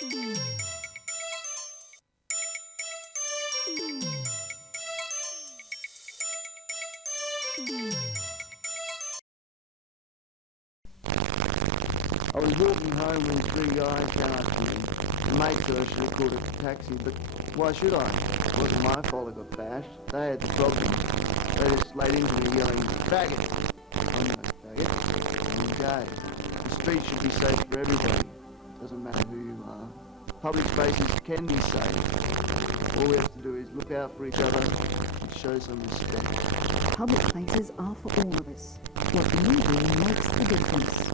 I was walking home when three guys came up to me. The mate said I should have called a taxi, but why should I? It wasn't my fault I got bashed. They had the problem. They just laid into me yelling, faggot. I'm no faggot. I'm gay. The street should be safe for everybody. Doesn't matter who you are. Public spaces can be safe. All we have to do is look out for each other and show some respect. Public places are for all of us. What you do makes the difference.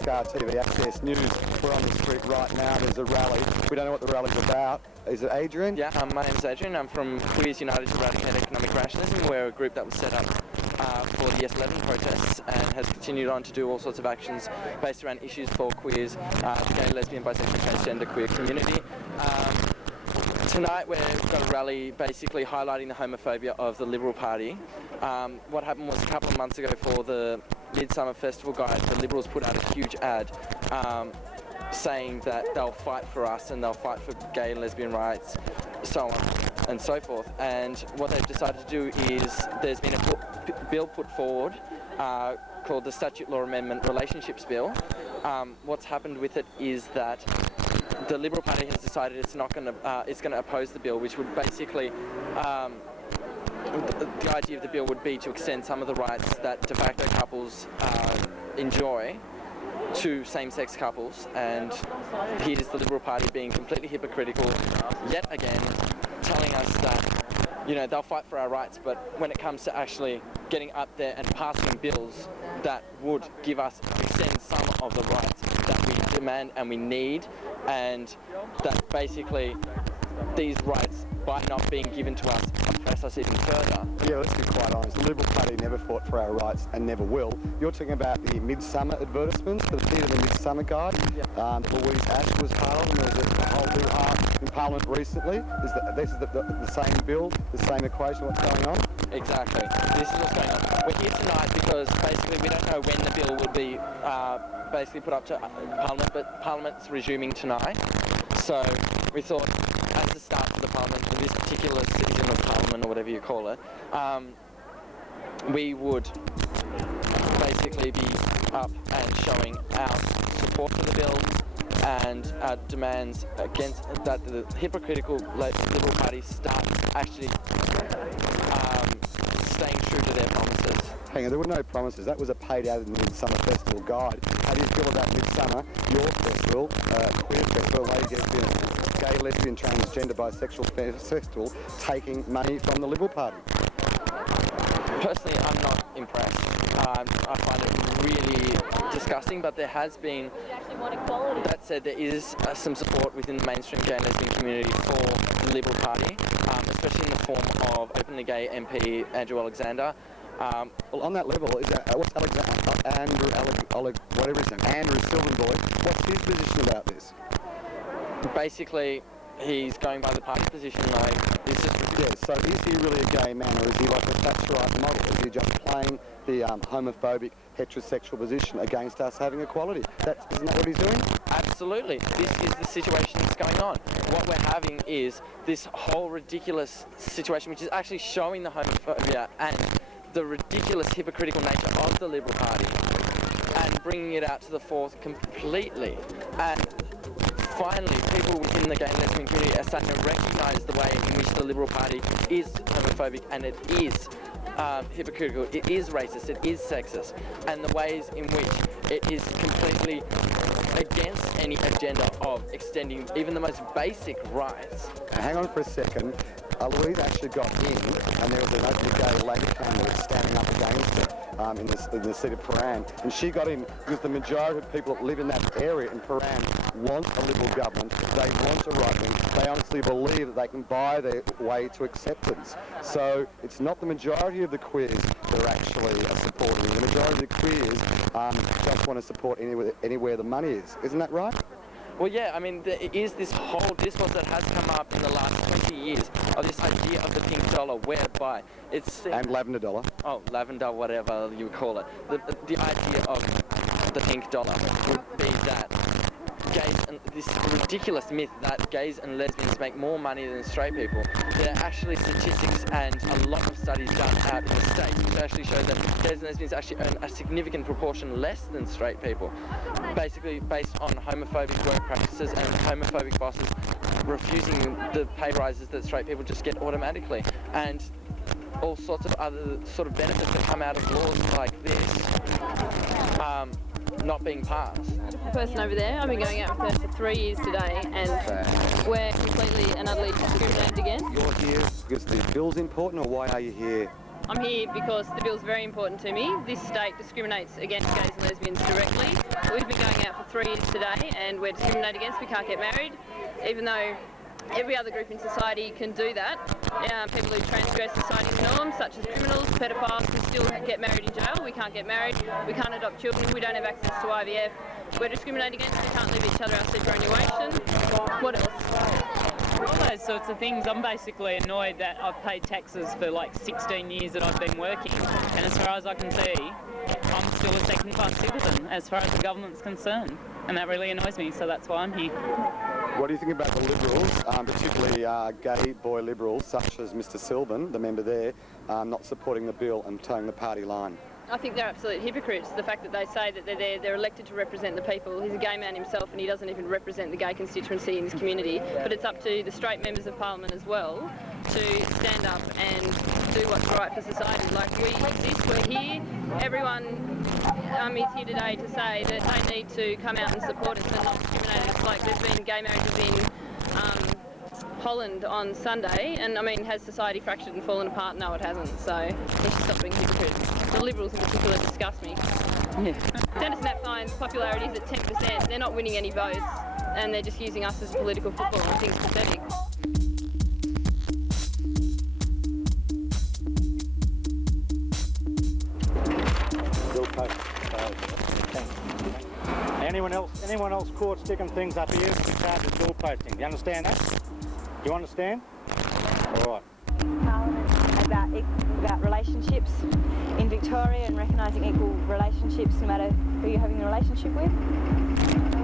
Ska TV Access News. We're on the street right now. There's a rally. We don't know what the rally's about. Is it Adrian? Yeah, my name's Adrian. I'm from Queers United to Eradicate Economic Rationalism. We're a group that was set up for the S11 protests and has continued on to do all sorts of actions based around issues for queers, the gay, lesbian, bisexual, transgender, queer community. Tonight we've got a rally basically highlighting the homophobia of the Liberal Party. What happened was a couple of months ago for the Midsummer Festival guys, the Liberals put out a huge ad saying that they'll fight for us and they'll fight for gay and lesbian rights, so on and so forth. And what they've decided to do is there's been a bill put forward called the Statute Law Amendment Relationships Bill. What's happened with it is that the Liberal Party has decided it's going to oppose the bill, which would basically the idea of the bill would be to extend some of the rights that de facto couples enjoy to same-sex couples, and here's the Liberal Party being completely hypocritical yet again, telling us that, you know, they'll fight for our rights, but when it comes to actually getting up there and passing bills that would give us, extend some of the rights that we demand and we need, and that basically these rights, by not being given to us, oppress us even further. Yeah, let's be quite honest. The Liberal Party never fought for our rights and never will. You're talking about the Midsummer advertisements for the Peter the Midsummer Guide that Louise Ash was part of, and there was a whole bill in Parliament recently. This is the same bill, the same equation, what's going on? Exactly. This is what's going on. We're here tonight because basically we don't know when the bill will be basically put up to Parliament, but Parliament's resuming tonight. So we thought, as the start of the Parliament, for this particular season of Parliament, or whatever you call it, we would basically be up and showing our support for the bill and our demands against that the hypocritical Liberal Party start actually staying true to their promises. Hang on, there were no promises. That was a paid ad in the Midsummer Festival Guide. How do you feel about Midsummer, your festival, queer festival, gay, lesbian, transgender, bisexual festival, taking money from the Liberal Party? Personally, I'm not impressed. I find it really disgusting, but there has been, that said, there is some support within the mainstream gay and lesbian community for the Liberal Party, especially in the form of openly gay MP Andrew Alexander. Well, on that level, what's Andrew Silverboy, what's his position about this? Basically, he's going by the party position, like, this is... Yeah, so is he really a gay man, or is he like a Thatcherite model? Is he just playing the homophobic, heterosexual position against us having equality? Isn't that what he's doing? Absolutely. This is the situation that's going on. What we're having is this whole ridiculous situation, which is actually showing the homophobia and the ridiculous hypocritical nature of the Liberal Party, and bringing it out to the fore completely. And finally, people within the gay and lesbian community are starting to recognise the way in which the Liberal Party is homophobic, and it is hypocritical, it is racist, it is sexist, and the ways in which it is completely against any agenda of extending even the most basic rights. Hang on for a second. Louise actually got in, and there was an openly gay Labor candidate standing up against it. in the seat of Paran, and she got in because the majority of people that live in that area in Paran want a Liberal government. They want a right wing. They honestly believe that they can buy their way to acceptance. So it's not the majority of the queers that are actually supporting. The majority of the queers just want to support anywhere the money is. Isn't that right? Well, yeah, I mean, there is this whole discourse that has come up in the last 20 years of this idea of the pink dollar, whereby it's... And lavender dollar. Oh, lavender, whatever you call it. The idea of the pink dollar would be that gays, and this ridiculous myth that gays and lesbians make more money than straight people. There are actually statistics and a lot of studies done out in the States which actually show that gays and lesbians actually earn a significant proportion less than straight people, basically based on homophobic work practices and homophobic bosses refusing the pay rises that straight people just get automatically, and all sorts of other sort of benefits that come out of laws like this not being passed. The person over there, I've been going out with her for 3 years today, and we're completely and utterly discriminated against. You're here because the bill's important, or why are you here? I'm here because the bill's very important to me. This state discriminates against gays and lesbians directly. We've been going out for 3 years today, and we're discriminated against. We can't get married, even though every other group in society can do that. People who transgress society's norms, such as criminals, pedophiles, can still get married in jail. We can't get married, we can't adopt children, we don't have access to IVF. We're discriminated against, we can't leave each other our superannuation. What else? All those sorts of things. I'm basically annoyed that I've paid taxes for like 16 years that I've been working, and as far as I can see, I'm still a second-class citizen as far as the government's concerned, and that really annoys me, so that's why I'm here. What do you think about the Liberals, particularly gay boy Liberals such as Mr Sylvan, the member there, not supporting the bill and towing the party line? I think they're absolute hypocrites. The fact that they say that they're elected to represent the people. He's a gay man himself and he doesn't even represent the gay constituency in his community. But it's up to the straight members of Parliament as well to stand up and do what's right for society. Like, we exist, we're here. Everyone is here today to say that they need to come out and support us and not discriminate us. Like, there's been gay marriages in Holland on Sunday, and I mean, has society fractured and fallen apart? No, it hasn't. So let's stop being hypocrites. The Liberals in particular disgust me. Dennis Napfine's popularity is at 10%. They're not winning any votes, and they're just using us as political football. I think it's pathetic. Anyone else caught sticking things up here in charge of door posting? Do you understand that? Do you understand? All right. About relationships in Victoria and recognising equal relationships no matter who you're having a relationship with.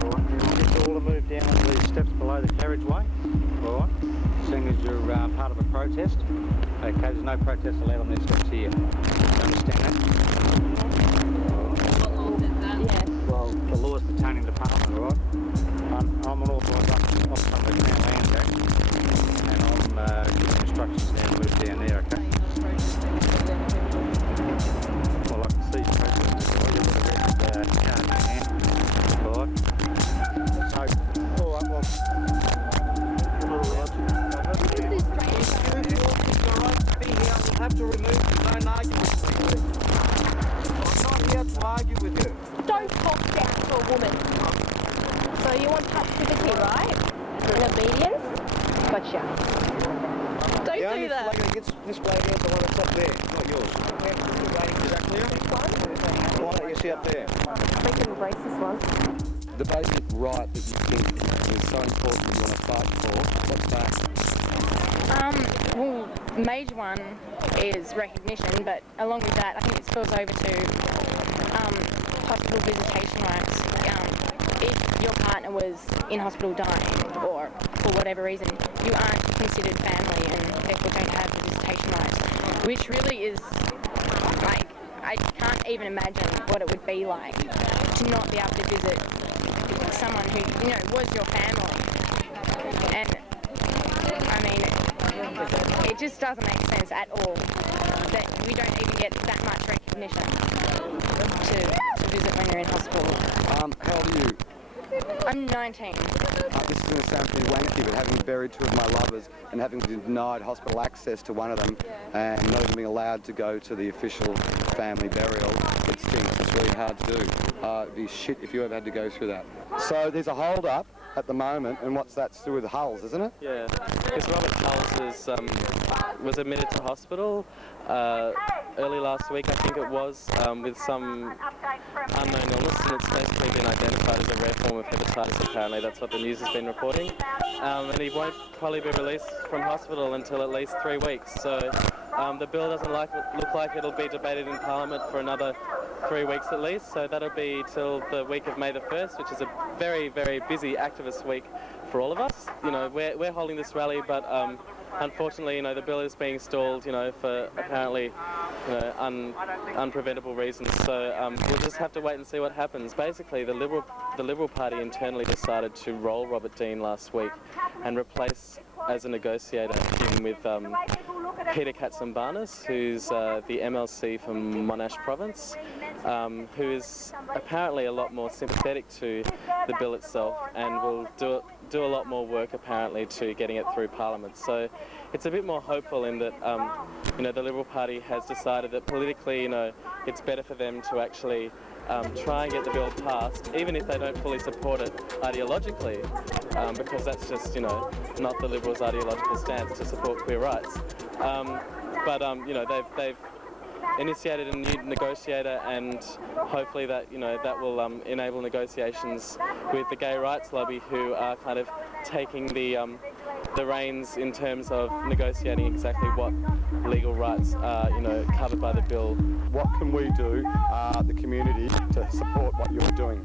All right. You want you all to move down the steps below the carriageway. All right. Seeing as you're part of a protest. Okay, there's no protest allowed on these steps here. Do you understand that? What law says that? Yeah. Well, the law is pertaining to Parliament, all right? I'm an authorised officer of the Crown Land Act, and I'm giving instructions now to move down there, okay? Well, I can see you protesting, so I'll get rid of that card in your hand, all right? So, all right, well... You have to remove the phone argument. I'm not here to argue with you. Don't talk down to a woman. So you want passivity, right? And obedience? Gotcha. Don't do that. The only flag that gets displayed here is the one that's up there, not yours. Is that clear? The one that you see up there. We can embrace this one. The basic right that you think is so important and you want to fight for, what's that? Well, the major one is recognition, but along with that, I think it spills over to hospital visitation rights. If your partner was in hospital dying, or for whatever reason, you aren't considered family and therefore don't have the visitation rights, which really is, like, I can't even imagine what it would be like to not be able to visit someone who, you know, was your family. And, I mean, it just doesn't make sense at all that we don't even get that much recognition to visit when you're in hospital. How old are you? I'm 19. This is going to sound pretty wanky, but having buried two of my lovers and having been denied hospital access to one of them and not being allowed to go to the official family burial, it stinks. It's really hard to do. It'd be shit if you ever had to go through that. So there's a hold-up at the moment, and what's that to do with Hulls, isn't it? Yeah, because Robert Hulls was admitted to hospital early last week, I think it was, with some unknown illness, and it's basically been identified as a rare form of hepatitis, apparently. That's what the news has been reporting. And he won't probably be released from hospital until at least 3 weeks. So the bill doesn't look like it'll be debated in Parliament for another 3 weeks at least. So that'll be till the week of May the 1st, which is a very, very busy activist week for all of us. You know, we're holding this rally, but unfortunately, you know, the bill is being stalled, you know, for apparently, you know, unpreventable reasons. So we'll just have to wait and see what happens. Basically, the Liberal Party internally decided to roll Robert Dean last week and replace, as a negotiator, him with Peter Katsambarnis, who's the MLC from Monash Province, who is apparently a lot more sympathetic to the bill itself and will do a lot more work apparently to getting it through Parliament. So it's a bit more hopeful in that you know, the Liberal Party has decided that politically, you know, it's better for them to actually try and get the bill passed, even if they don't fully support it ideologically, because that's just, you know, not the Liberals' ideological stance to support queer rights. But you know, they've initiated a new negotiator, and hopefully that, you know, that will enable negotiations with the gay rights lobby, who are kind of taking the reins in terms of negotiating exactly what legal rights are, you know, covered by the bill. What can we do, the community, to support what you're doing?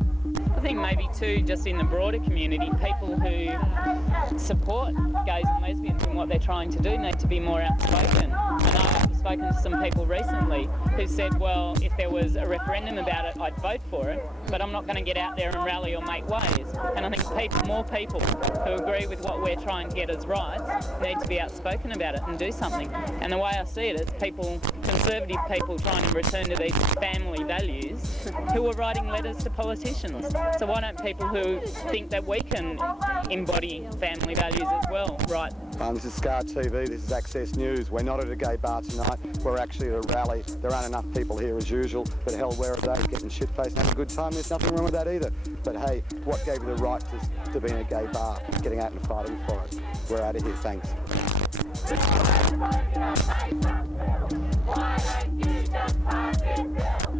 I think maybe too, just in the broader community, people who support gays and lesbians and what they're trying to do need to be more outspoken. And I've spoken to some people recently who said, well, if there was a referendum about it, I'd vote for it, but I'm not going to get out there and rally or make waves. And I think more people who agree with what we're trying to get as rights need to be outspoken about it and do something. And the way I see it is conservative people trying to return to these family values who are writing letters to politicians. So why don't people who think that we can embody family values as well write? This is Ska TV, this is Access News. We're not at a gay bar tonight, we're actually at a rally. There aren't enough people here as usual, but hell, where are they? Getting shit-faced and having a good time, there's nothing wrong with that either. But hey, what gave you the right to be in a gay bar? Getting out and fighting for it. We're out of here, thanks. Why don't you just pass it down?